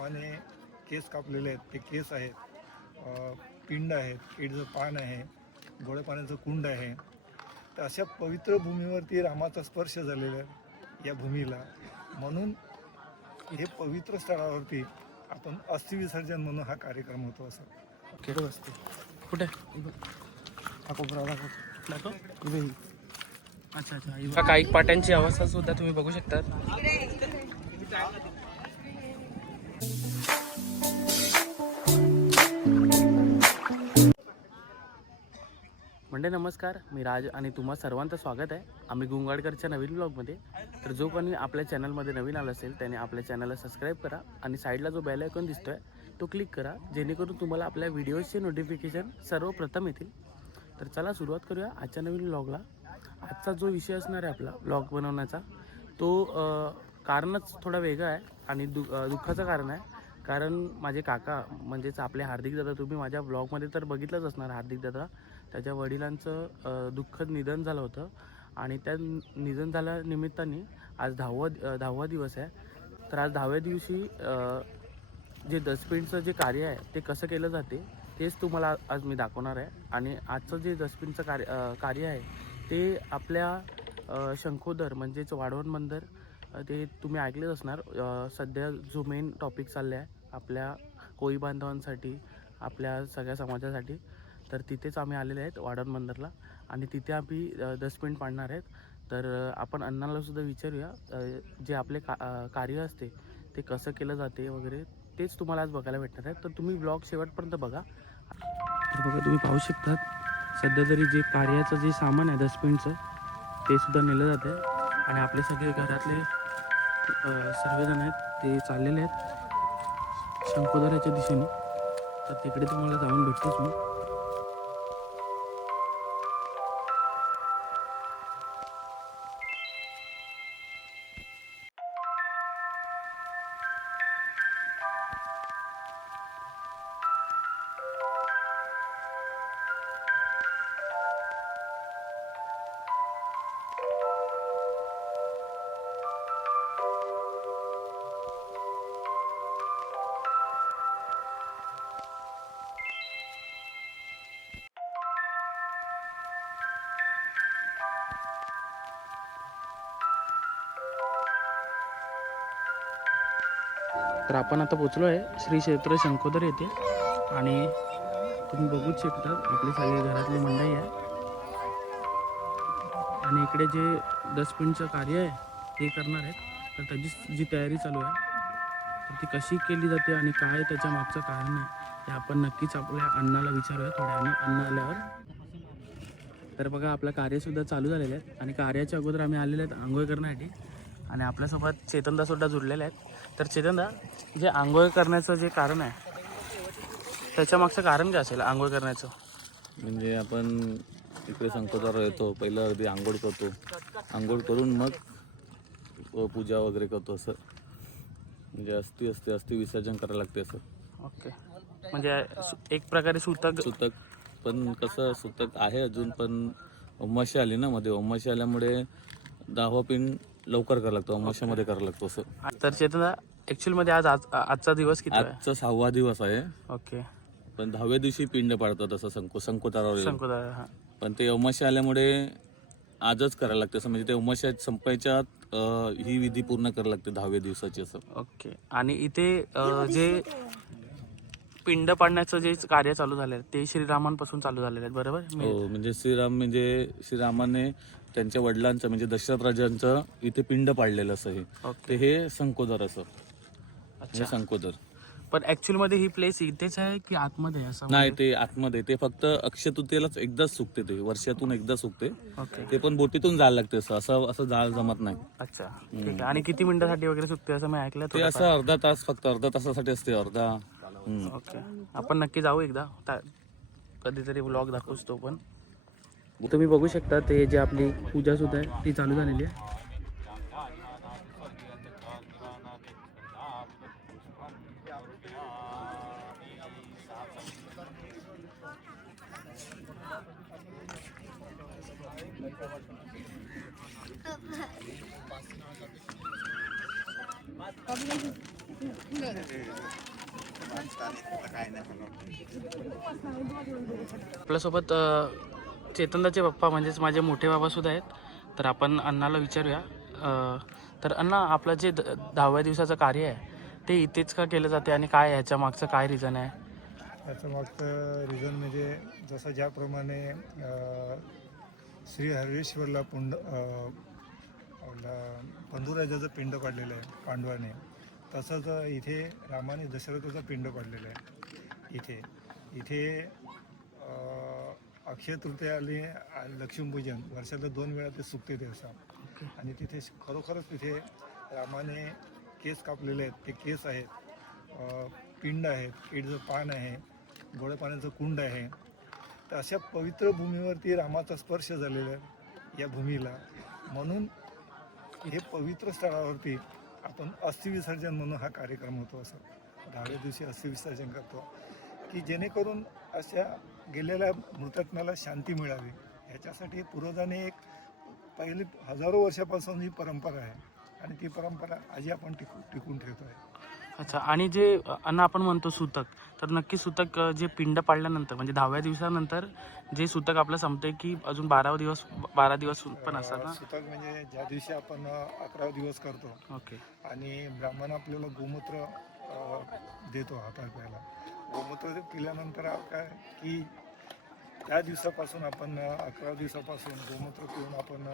रामाने केस कापलेले आहेत ते केस आहेत, पिंड आहेत, केडचं पान आहे, गोड्या पाण्याचं कुंड आहे. तर अशा पवित्र भूमीवरती रामाचा स्पर्श झालेला आहे या भूमीला. म्हणून हे पवित्र स्थळावरती आपण अस्थि विसर्जन म्हणून हा कार्यक्रम होतो. असं खेळ असते कुठे अच्छा अच्छा. काही पाट्यांची अवस्था सुद्धा तुम्ही बघू शकता. म्हणजे नमस्कार, मी राज आणि तुम्हा सर्वांचं स्वागत आहे आम्ही गुंगाडकरच्या नवीन ब्लॉगमध्ये. तर जो कोणी आपल्या चॅनलमध्ये नवीन आला असेल त्याने आपल्या चॅनलला सबस्क्राईब करा आणि साईडला जो बेल आयकॉन दिसतोय तो क्लिक करा, जेणेकरून तुम्हाला आपल्या व्हिडिओजचे नोटिफिकेशन सर्वप्रथम येतील. तर चला सुरुवात करूया आजच्या नवीन ब्लॉगला. आजचा जो विषय असणार आहे आपला ब्लॉग बनवण्याचा तो कारणच थोडा वेगळा आहे आणि दुःखाचं कारण आहे. कारण माझे काका म्हणजेच आपले हार्दिक दादा, तुम्ही माझ्या ब्लॉगमध्ये तर बघितलंच असणार हार्दिक दादा, त्याच्या वडिलांचं दुःखद निधन झालं होतं आणि त्या निधन झाल्या निमित्ताने आज 10वा दिवस आहे. तर आज 10व्या दिवशी जे डस्टबिनचं जे कार्य आहे ते कसं केलं जाते तेच तुम्हाला आज मी दाखवणार आहे. आणि आजचं जे डस्टबिनचं कार्य आहे ते आपल्या शंखोदर म्हणजेच वाढवण बंदर, ते तुम्ही ऐकलेच असणार. सध्या जो मेन टॉपिक चालला आहे आपल्या कोळी बांधवांसाठी, आपल्या सगळ्या समाजासाठी, तर तिथेच आम्ही आलेले आहेत वाढवण बंदरला आणि तिथे आम्ही डस्टबिन पाडणार आहेत. तर आपण अण्णाला सुद्धा विचारूया जे आपले कार्य असते ते कसं केलं जाते वगैरे, तेच तुम्हाला आज बघायला भेटणार आहे. तर तुम्ही ब्लॉग शेवटपर्यंत बघा. तर बघा तुम्ही पाहू शकतात सध्या तरी जे कार्याचं जे सामान आहे डस्टबिनचं ते सुद्धा नेलं जातं आहे आणि आपले सगळे घरातले सर्वजण आहेत ते चाललेले आहेत शंखोदराच्या दिशेने. तर तिकडे तुम्हाला जाऊन भेटतोच मी. तर आपण आता पोचलो आहे श्री क्षेत्र शंखोदर येथे आणि तुम्ही बघूच शकता आपली सगळी घरातली मंडळी आहे आणि इकडे जे डस्टबिनचं कार्य आहे ते करणार आहेत. तर त्याची जी तयारी चालू आहे तर ती कशी केली जाते आणि काय त्याच्या मागचं कारण आहे ते आपण नक्कीच आपल्या अण्णाला विचारूया थोड्या वेळाने, अण्णा आल्यावर. तर बघा आपलं कार्यसुद्धा चालू झालेलं आहे आणि कार्याच्या अगोदर आम्ही आलेले आहेत आंघोळ करण्यासाठी आणि आपल्यासोबत चेतनदासुद्धा जुळलेले आहेत. तर चेतनदा, जे आंघोळ करण्याचं जे कारण आहे त्याच्या मागचं कारण काय असेल आंघोळ करण्याचं? म्हणजे आपण इकडे शंखोदरावर येतो, पहिलं अगदी आंघोळ करतो, आंघोळ करून मग पूजा वगैरे करतो. असं म्हणजे अस्थि विसर्जन करायला लागते असं. ओके, म्हणजे एक प्रकारे सुतक पण कसं सुतक आहे अजून, पण अमावास्या आली ना मध्ये, अमावास्या आल्यामुळे 10वा पिंड लवकर करायला लागतो, अमावास्यामध्ये करायला लागतो असं. तर चेतनदा ॲक्च्युअलमध्ये आजचा दिवस किती आहे? आजचा 6वा दिवस आहे. ओके, पण 10व्या दिवशी पिंड पाडतात असं शंखोदरावर. शंखोदर, हां. पण ते अमावास्या आल्यामुळे आजच करायला लागते असं, म्हणजे ते अमावास्या संपायच्या ही विधी पूर्ण करायला लागते 10व्या दिवसाची असं. ओके, आणि इथे जे पिंड पाडण्याचं जे कार्य चालू झालं आहे ते श्रीरामांपासून चालू झालेलं आहे, बरोबर? हो, म्हणजे श्रीरामाने त्यांच्या वडिलांचं म्हणजे दशरथ राजांचं इथे पिंड पाडलेलं असं हे. ते हे शंखोदर असं. अच्छा, शंखोदर. पण ऍक्च्युअलमध्ये ही प्लेस इथेच आहे की आतमध्ये असं? नाही, ते आतमध्ये. ते फक्त अक्षय तृतीयेलाच एकदाच सुकते, ते वर्षातून एकदा सुकते. ओके, ते पण बोटीतून जायला लागते असं जायला जमत नाही. अच्छा, ठीक आहे. आणि किती मिनिटासाठी वगैरे सुकते असं मी ऐकलं? ते असं अर्धा तास, फक्त अर्धा तासासाठी असते, अर्धा. ओके, आपण नक्की जाऊ एकदा, कधीतरी व्लॉग दाखवूच तो. पण तुम्ही बघू शकता ते जे आपली पूजा सुद्धा आहे ती चालू झालेली आहे. आपल्यासोबत चेतनदाचे पप्पा म्हणजेच माझे मोठे बाबा सुद्धा आहेत. तर आपण अण्णाला विचारूया. तर अण्णा, आपलं जे 10व्या दिवसाचं कार्य आहे ते इथेच का केलं जाते आणि काय ह्याच्या मागचं काय रिझन आहे? याचं मागचं रिझन म्हणजे जसं ज्याप्रमाणे श्री हरवेश्वरला बंधुराजाचं पिंड पाडलेलं आहे पांडवाने, तसंच इथे रामाने दशरथाचं पिंड पाडलेलं आहे. इथे अक्षय तृतीयाले लक्ष्मीपूजन वर्षाला 2 वेळा ते सुकते ते असं. आणि तिथे खरोखरच तिथे रामाने केस कापलेले आहेत. ते केस आहेत, पिंड आहेत, केळीचं पान आहे, गोड्या पाण्याचं कुंड आहे. तर अशा पवित्र भूमीवरती रामाचा स्पर्श झालेला आहे या भूमीला. म्हणून हे पवित्र स्थळावरती आपण अस्थिविसर्जन म्हणून हा कार्यक्रम होतो. असं 10व्या दिवशी अस्थिविसर्जन करतो की जेणेकरून अशा गेलेल्या मृतात्म्याला शांती मिळावी. ह्याच्यासाठी पूर्वजांनी एक पहिली हजारो वर्षापासून ही परंपरा आहे आणि ती परंपरा आजही आपण टिकून ठेवतो आहे. अच्छा. आणि जे अण्णा आपण म्हणतो सूतक, तर नक्की सूतक जे पिंड पाडल्यानंतर म्हणजे 10व्या दिवसानंतर जे सूतक आपलं संपते की अजून 12 दिवस पण असतात ना? सूतक म्हणजे ज्या दिवशी आपण 11 दिवस करतो. ओके. आणि ब्राह्मण आपल्याला गोमूत्र देतो हातात प्यायला. गोमूत्र पिल्यानंतर काय की त्या दिवसापासून आपण 11 दिवसापासून गोमूत्र पिऊन आपण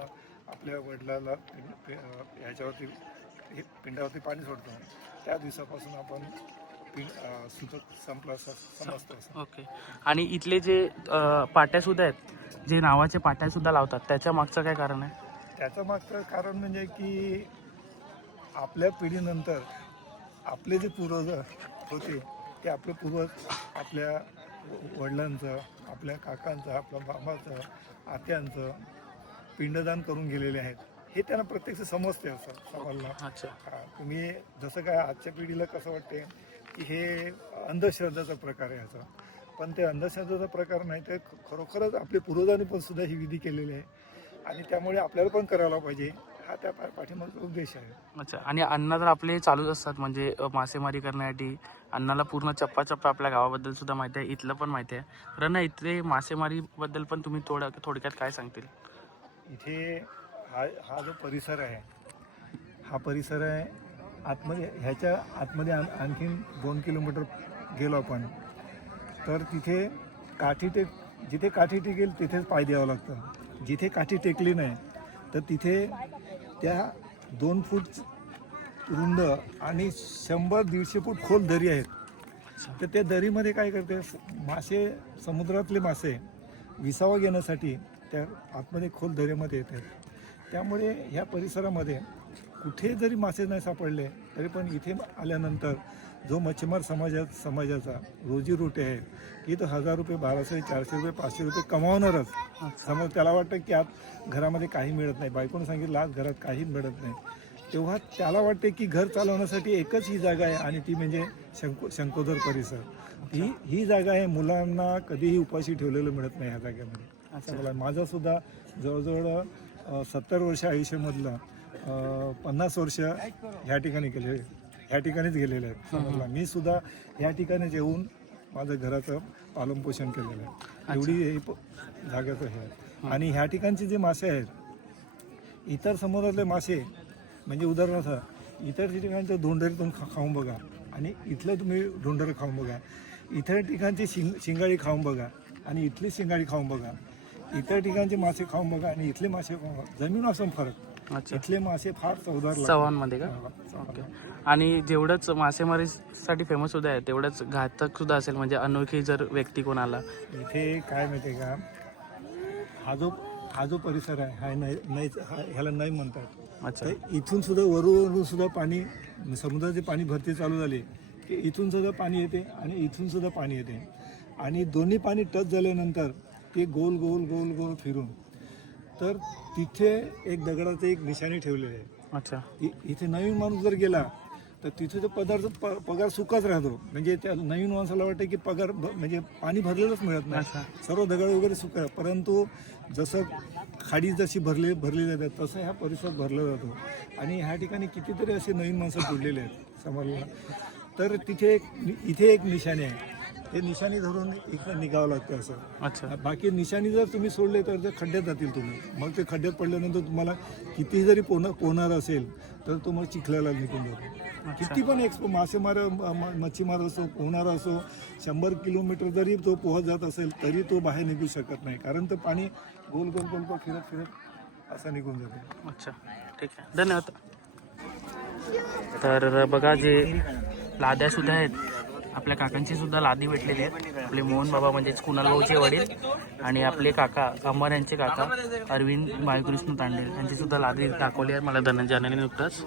आपल्या वडिलाला ह्याच्यावरती पिंडावरती पाणी सोडतो. त्या दिवसापासून आपण सूतक संपला असं समजतो असं. ओके. आणि इथले जे पाट्यासुद्धा आहेत, जे नावाचे पाट्यासुद्धा लावतात, त्याच्या मागचं काय कारण आहे? त्याचं मागचं कारण म्हणजे की आपल्या पिढीनंतर आपले जे पूर्वज होते ते आपले पूर्वज आपल्या वडिलांचं, आपल्या काकांचं, आपल्या बाबाचं, आत्यांचं पिंडदान करून गेलेले आहेत. हे त्यांना प्रत्यक्ष समजते असं समाजाला. अच्छा. तुम्ही जसं काय आजच्या पिढीला कसं वाटते की हे अंधश्रद्धाचा प्रकार आहे ह्याचा, पण ते अंधश्रद्धाचा प्रकार नाही, तर खरोखरच आपले पूर्वजांनी पण सुद्धा ही विधी केलेली आहे आणि त्यामुळे आपल्याला पण करायला पाहिजे, हा त्या पाठीमागचा उद्देश आहे. अच्छा. आणि अण्णा तर आपले चालूच असतात म्हणजे मासेमारी करण्यासाठी. अण्णाला पूर्ण चप्पा आपल्या गावाबद्दल सुद्धा माहिती आहे, इथलं पण माहिती आहे. तर अण्णा, इथले मासेमारीबद्दल पण तुम्ही थोडक्यात काय सांगतील? इथे हा जो परिसर आहे, हा परिसर आहे आतमध्ये. ह्याच्या आतमध्ये आणखीन 2 किलोमीटर गेलो आपण तर तिथे जिथे काठी टेकेल तिथेच पाय द्यावं लागतं. जिथे काठी टेकली नाही तर तिथे त्या 2 फूट रुंद आणि 100-150 फूट खोल दरी आहेत. तर त्या दरीमध्ये काय करते, मासे, समुद्रातले मासे विसावा घेण्यासाठी त्या आतमध्ये खोल दरीमध्ये येतात. त्यामुळे ह्या परिसरामध्ये कुठे जरी मासे नाही सापडले तरी पण इथे आल्यानंतर जो मच्छीमार समाजाचा रोजीरोटी आहे की तो 1000 रुपये, 1200, 400 रुपये, 500 रुपये कमावणारच. समज त्याला वाटतं की आत घरामध्ये काही मिळत नाही, बायकोनं सांगितलं आज घरात काही मिळत नाही, तेव्हा त्याला वाटते की घर चालवण्यासाठी एकच ही जागा आहे आणि ती म्हणजे शंकोदर परिसर. ही जागा आहे. मुलांना कधीही उपाशी ठेवलेलं मिळत नाही ह्या जागेमध्ये. माझं सुद्धा जवळजवळ 70 वर्ष आयुष्यामधलं 50 वर्ष ह्या ठिकाणी केले, ह्या ठिकाणीच गेलेले आहेत. समजला, मी सुद्धा ह्या ठिकाणीच येऊन माझं घराचं पालनपोषण केलेलं आहे. एवढी हे जागेचं हे आहे. आणि ह्या ठिकाणचे जे मासे आहेत, इतर समुद्रातले मासे म्हणजे उदाहरणार्थ इतर ठिकाणचं धोंडरी खाऊन बघा आणि इथलं तुम्ही धोंडरी खाऊन बघा. इतर ठिकाणची शिंगाळी खाऊन बघा आणि इथली शिंगाळी खाऊन बघा. इतर ठिकाणचे मासे खाऊन बघा आणि इथले मासे खाऊन बघा. जमीन आसमान फरक. इथले मासे फार चव्हाणमध्ये का? ओके. आणि जेवढंच मासेमारीसाठी फेमस सुद्धा आहे तेवढंच घातक सुद्धा असेल, म्हणजे अनोळखी जर व्यक्ती कोण आला इथे काय माहिती आहे का, हा जो परिसर आहे हा नाही ह्याला नाही म्हणतात. अच्छा. इथून सुद्धा वरून सुद्धा पाणी, समुद्राची पाणी भरती चालू झाली की इथून सुद्धा पाणी येते आणि इथून सुद्धा पाणी येते आणि दोन्ही पाणी टच झाल्यानंतर ते गोल गोल गोल गोल फिरून तर तिथे एक दगडाचं एक निशाणी ठेवलेली आहे. अच्छा. इथे नवीन माणूस जर गेला तर तिथे तो पगार सुकाच राहतो. म्हणजे त्या नवीन माणसाला वाटतं की पगार म्हणजे पाणी भरलेलंच मिळत नाही, सर्व दगड वगैरे सुका. परंतु जसं खाडी जशी भरली जातात तसं ह्या परिसरात भरला जातो आणि ह्या ठिकाणी कितीतरी असे नवीन माणसं जुडलेले आहेत. समजलं. तर तिथे इथे एक निशाणी आहे, ते निशाणी धरून इकडं निघावं लागतं असं. अच्छा. बाकी निशाणी जर तुम्ही सोडले तर ते खड्ड्यात जातील तुम्ही. मग ते खड्ड्यात पडल्यानंतर तुम्हाला कितीही जरी पोहणार असेल तर तो मग चिखलाला निघून जातो. किती पण मासेमार मच्छीमार असो, पोहणारा असो, 100 किलोमीटर जरी तो पोहत जात असेल तरी तो बाहेर निघू शकत नाही, कारण तर पाणी गोल गोल गोल गोल फिरत फिरत असं निघून जाते. अच्छा, ठीक आहे, धन्यवाद. तर बघा जे लाद्या सुद्धा आहेत, आपल्या काकांची सुद्धा लादी भेटलेली आहेत. आपले मोहन बाबा म्हणजेच कुणाल भाऊचे वडील आणि आपले काका अंबर यांचे काका अरविंद बाळकृष्ण तांडेल यांची सुद्धा लादी दाखवली आहे मला धनंजयाने नुकताच.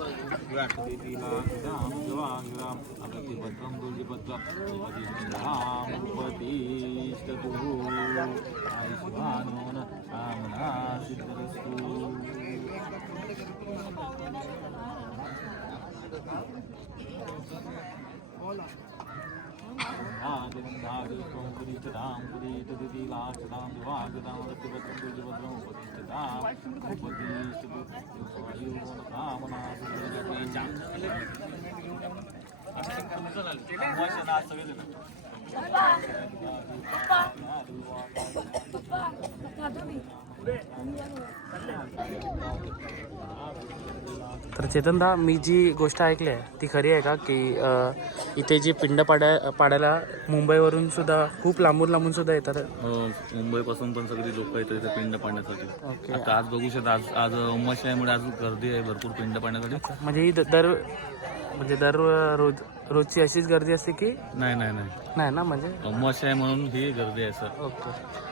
तर चेतनदा, मी जी गोष्ट ऐकली आहे ती खरी आहे का की इथे जे पिंड पाडायला मुंबईवरून सुद्धा खूप लांबून सुद्धा येतात? मुंबईपासून पण सगळी लोक येतात इथे पिंड पाडण्यासाठी. ओके. आता आज बघू शकता, आज अमावस्यामुळे आज गर्दी आहे भरपूर पिंड पाडण्यासाठी. म्हणजे ही रोजची अशीच गर्दी असते की? नाही नाही नाही नाही ना, म्हणजे अमावस्या आहे म्हणून ही गर्दी आहे सर. ओके.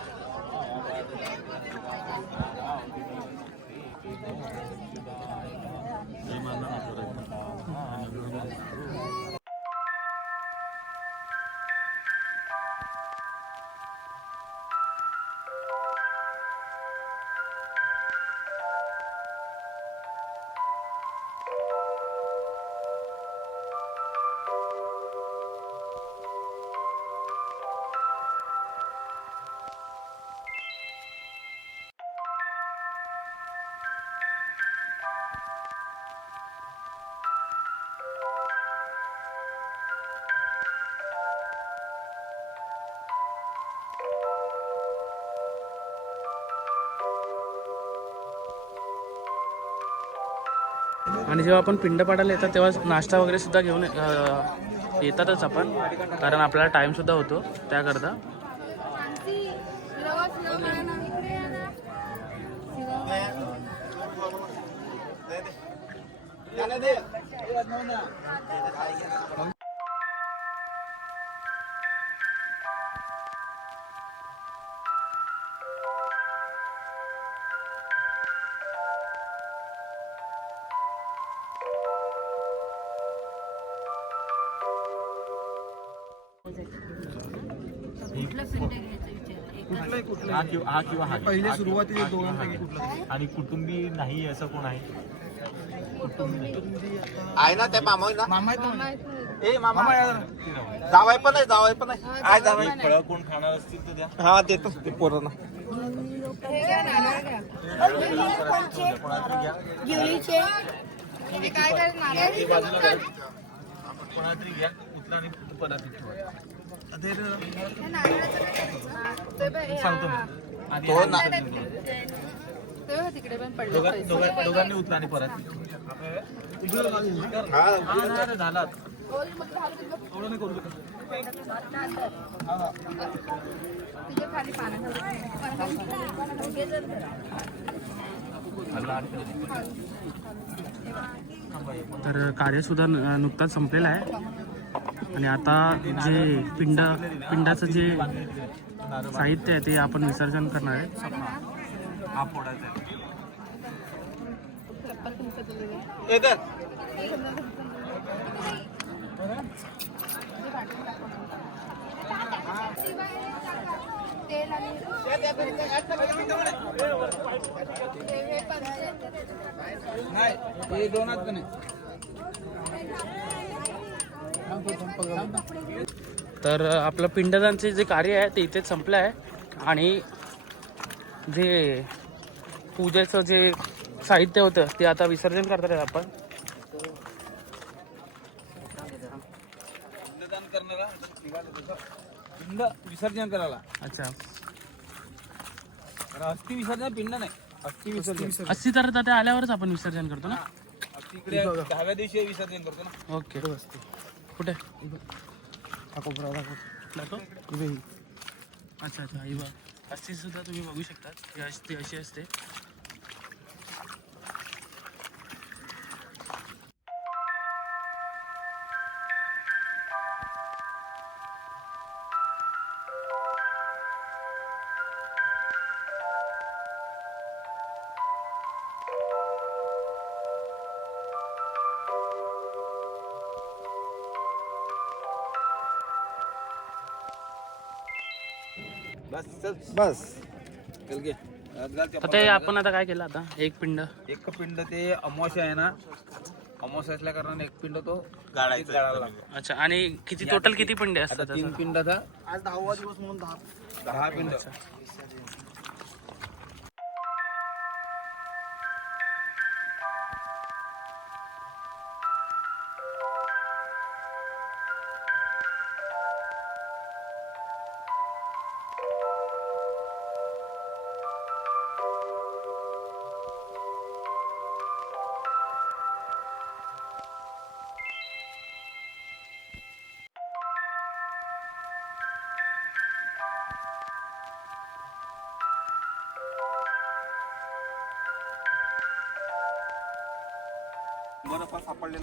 आणि जेव्हा आपण पिंड पाडायला येतात तेव्हा नाश्ता वगैरे सुद्धा घेऊन येतातच आपण, कारण आपल्याला टाइम सुद्धा होतो त्याकरता. पहिले सुरुवातीला दोघांपैकी कुठलं आणि कुटुंबी नाही असं कोण आहे? आहे ना त्या मामा ना मामा ए मामा जावाय पण आहे आहे जावाय. फळं कोण खाणार असतील तर द्या. हा देतो ते पोरांना. कोणाला तरी घ्या, उचला आणि परत ठेवा. सांगतो मी. आधी तो ना दोघांनी उचला आणि परत झाला. एवढं नाही करू शकत. तर कार्यसुद्धा नुकताच संपलेला आहे आणि आता जे पिंडाचं जे साहित्य आहे ते आपण विसर्जन करणार आहे. हा फोडायचा आहे. तर आपलं पिंडदानचे जे कार्य आहे ते इथेच संपलं आहे आणि जे पूजेचं जे साहित्य होतं ते आता विसर्जन करणार आहे आपण. पिंड विसर्जन करायला. अच्छा. अस्थि विसर्जन पिंड नाही, अस्थि विसर्जन. अस्थि तर ते आल्यावरच आपण विसर्जन करतो ना. अस्थि इकडे 10व्या दिवशी विसर्जन करतो ना. ओके. कुठे दाखव. अच्छा अच्छा. ही बघ अस्थि सुद्धा तुम्ही बघू शकता. ही अस्थि अशी असते. बस चल बस चल घे. तर ते आपण आता काय केलं आता एक पिंड. एक पिंड ते अमावस्या आहे ना, अमावस्या असल्या कारणाने एक पिंड तो गाळायचा. अच्छा. आणि किती टोटल किती पिंडे आता असतात? 3 पिंडाचा आज 10वा दिवस म्हणून 10 पिंड.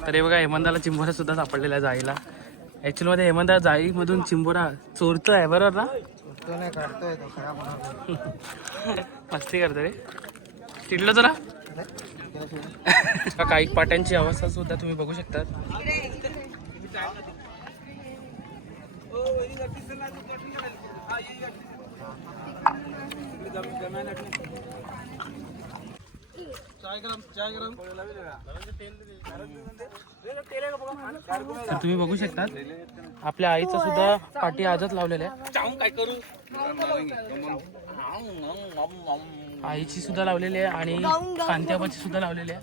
तर हे बघा हेमंताला चिंबोरा सुद्धा सापडलेला आहे जाळीला. ऍक्च्युअली मध्ये हेमंता जाळीमधून चिंबोरा चोरतोय बरोबर ना. मस्ती करतो रे. चिडलो जरा. काही पाट्यांची अवस्था सुद्धा तुम्ही बघू शकता. तर तुम्ही बघू शकता आपल्या आईचा सुद्धा पाठी आजच लावलेल्या आहे. काय करू. आईची सुद्धा लावलेली आहे आणि कांत्याबाची सुद्धा लावलेली आहे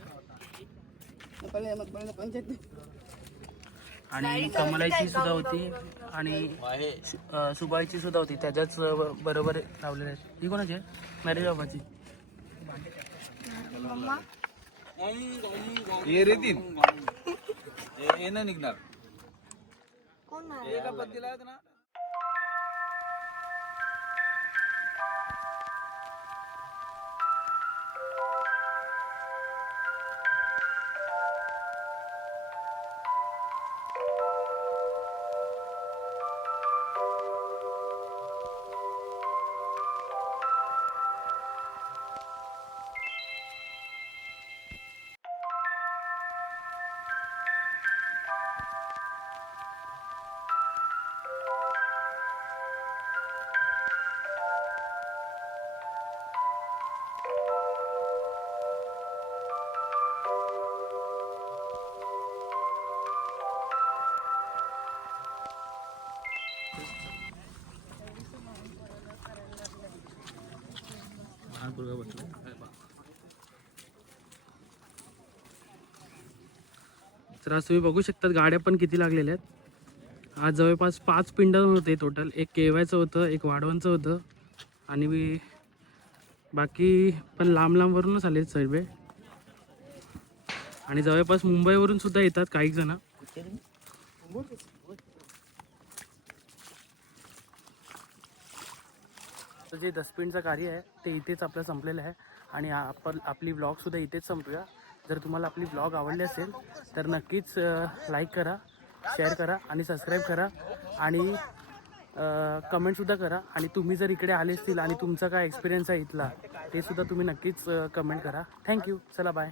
आणि कमलाईची सुद्धा होती आणि सुबाईची सुद्धा होती. त्याच्याच बरोबर लावलेल्या आहेत. ही कोणाची आहे? मॅरेज बाबाची. हे रेतीन हे नाही निघणार. एका पद्धतीला आहेत ना. तर आज तुम्ही बघू शकता गाड्या पण किती लागलेल्या आहेत. आज जवळपास 5 पिंड होते टोटल. एक केवायचं होतं, एक वाढवांचं होतं आणि बाकी पण लांब लांबवरूनच आले सर्व. आणि जवळपास मुंबईवरून सुद्धा येतात काही जण. जे डस्टबिनचं कार्य आहे ते इथेच आपलं संपलेलं आहे आणि आपण आपली ब्लॉगसुद्धा इथेच संपूया. जर तुम्हाला आपली ब्लॉग आवडली असेल तर नक्कीच लाईक करा, शेअर करा आणि सबस्क्राईब करा आणि कमेंटसुद्धा करा. आणि तुम्ही जर इकडे आले असतील आणि तुमचा काय एक्सपिरियन्स आहे इथला ते सुद्धा तुम्ही नक्कीच कमेंट करा. थँक्यू. चला बाय.